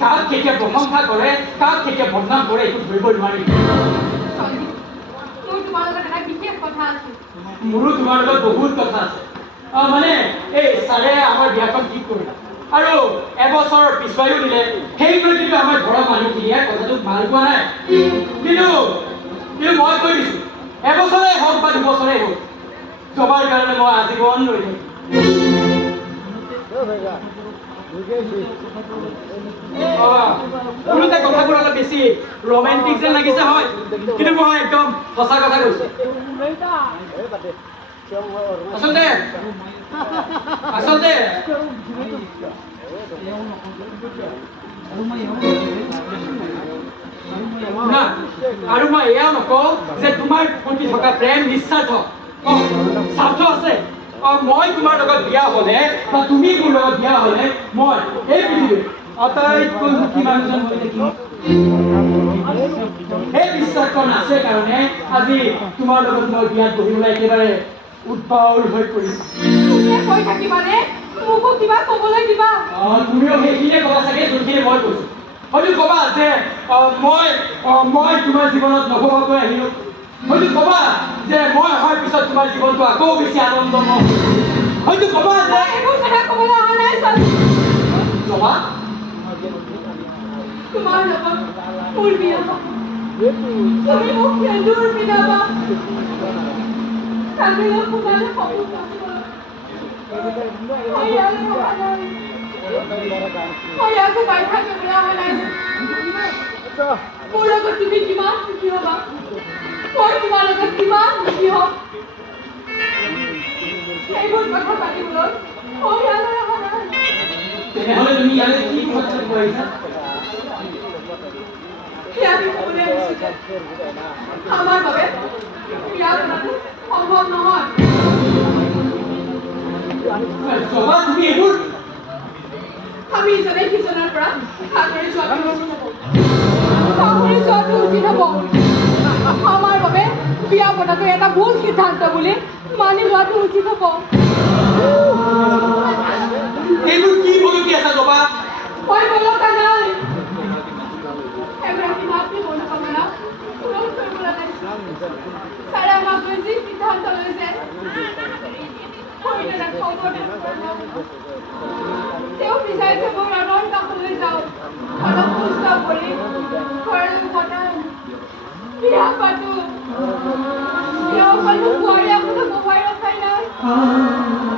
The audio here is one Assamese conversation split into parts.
কাক কেতিয়া প্ৰশংসা কৰে কাক কেতিয়া বদনাম কৰে এইটো ধৰিব নোৱাৰি মোৰো তোমাৰ লগত বহুত কথা আছে মানে এই ছাৰে আমাৰ বিয়াখন ঠিক কৰিলে আৰু এবছৰ পিছুৱাইও দিলে সেইটোৱে কিন্তু আমাৰ ঘৰৰ মানুহখিনিয়ে কথাটো ভাল পোৱা নাই কিন্তু মই কৈ দিছোঁ এবছৰে হওক বা দুবছৰে হওক জবাৰ কাৰণে মই আজীৱন ৰৈ থাকিম কথাবোৰ অলপ বেছি ৰোমেণ্টিক যেন লাগিছে হয় কিন্তু মই একদম সঁচা কথা কৈছোঁ আচলতে আৰু মই এয়াও নকওঁ যে তোমাৰ প্ৰতি থকা প্ৰেম নিস্বাৰ্থ স্বাৰ্থ আছে মই তোমাৰ লগত বিয়া হ'লে বা তুমি মোৰ লগত বিয়া হ'লে মই এই পৃথিৱীৰ আটাইতকৈ সুখী মানুহজন হৈ থাকিম এই বিশ্বাসখন আছে কাৰণে আজি তোমাৰ লগত মই বিয়াত বহিবলৈ একেবাৰে উদ্বাউল হৈ পৰিছো তুমিও সেইখিনিয়ে ক'বা চাগে যোনখিনি মই কৈছো হয়তো ক'বা যে মই তোমাৰ জীৱনত নভৱাকৈ আহিলোঁ হয়তো ক'বা যে মই অহাৰ পিছত তোমাৰ জীৱনটো আকৌ বেছি আনন্দময় হয়তো ক'বা যে ক'বা তোমাৰ লগত মোৰ বিয়া তুমি মোক খেলুৰ পিন্ধাবা কালিলৈ সোমালে সপোন মোৰ লগত তুমি কিমান সুখী হ'বা মই তোমাৰ লগত কিমান সুখী হ'ম সেইবোৰ কথা পাতিবলৈ মই ইয়ালৈ অহা নাই তেনেহ'লে তুমি ইয়ালৈ কি কথা কৈছা আমাৰ বাবে বিয়া পতাটো সম্ভৱ নহয় আমি ইজনে সিজনৰ পৰা আঁতৰি যোৱাটো উচিত হ'ব আমাৰ বাবে বিয়া পতাটো এটা ভুল সিদ্ধান্ত বুলি মানি লোৱাটো উচিত হ'ব এইবোৰ কি বলকি আছা জবা মই বলকা নাই এগৰাকী মাতৃ মনোকামনা পূৰণ কৰিবলৈ লাগিছে ছাৰে আমাক যি সিদ্ধান্ত লৈছে তেওঁ বিচাৰিছে মই ৰণৰ কাষলৈ যাওঁ অলপ সুস্থ কৰি ঘৰলৈ পঠাই বিয়া পাতো বোৱাৰী আপোনাক বহাই ৰখাই নাই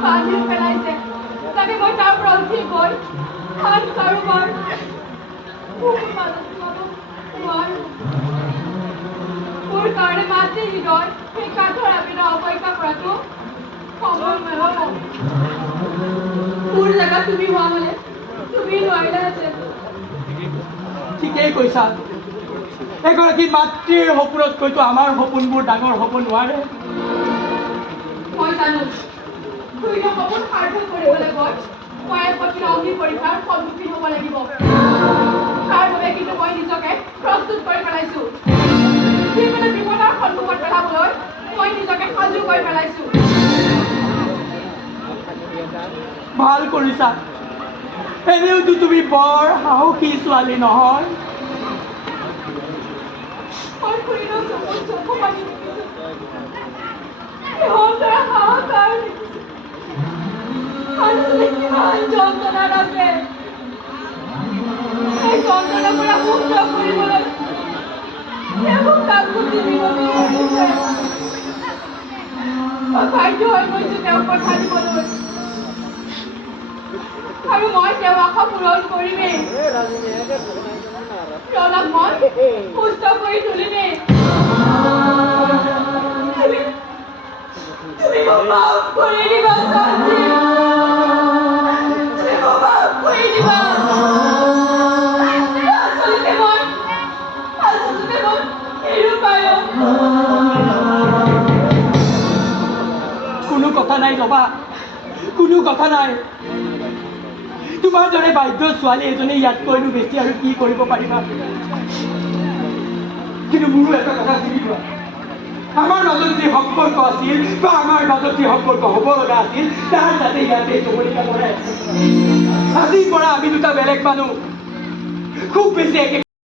বান্ধি পেলাইছে তাকে মই তাৰ পৰা উঠি গৈ আন কাৰোবাৰ মোৰ কাৰণে মাতৃ হৃদয় সেই কাঠৰ আবেদন অপেক্ষা কৰাটো সম্ভৱ নহ'ব মোৰ জেগা তুমি হোৱা হ'লে তুমি নোৱাৰিলাহেঁতেন ঠিকেই কৈছা এগৰাকী মাতৃৰ সপোনতকৈতো আমাৰ সপোনবোৰ ডাঙৰ হ'ব নোৱাৰে মই জানো তুমি সপোন সাৰ্থক কৰিবলৈ গৈ মই এক কঠিন অগ্নি পৰীক্ষাৰ সন্মুখীন হ'ব লাগিব তাৰ বাবে কিন্তু মই নিজকে প্ৰস্তুত কৰি পেলাইছোঁ যিকোনো বিপদৰ সন্মুখত পেলাবলৈ মই নিজকে সাজু কৰি পেলাইছোঁ ভাল কৰিছা এনেওতো তুমি বৰ সাহসী ছোৱালী নহয় মই খুৰীলৈ চকুত চকু পানী দেখিছোঁ সিহঁতৰ হাহাকাৰ কিমান যন্ত্ৰণাত আছে এই যন্ত্ৰণাৰ পৰা মুক্ত কৰিবলৈ মোক কাকুতি দিবলৈ আহিছে বাধ্য হৈ গৈছোঁ তেওঁক কথা দিবলৈ আৰু মই তেওঁ আশা পূৰণ কৰিমেই ৰণক মই সুস্থ কৰি তুলিমেই তুমি মোক মাফ কৰি দিবা শান্তি তুমি মোক মাফ কৰি দিবা আচলতে মই নিৰুপায় কোনো কথা নাই জবা কোনো কথা নাই তোমাৰ দৰে বাধ্য ছোৱালী এজনী ইয়াতকৈনো বেছি আৰু কি কৰিব পাৰিবা কিন্তু মোৰো এটা কথা শুনি লোৱা আমাৰ মাজত যি সম্পৰ্ক আছিল বা আমাৰ মাজত যি সম্পৰ্ক হ'ব লগা আছিল তাৰ যাতে ইয়াতে চবলিকা পৰে আজিৰ পৰা আমি দুটা বেলেগ মানুহ খুব বেছি একে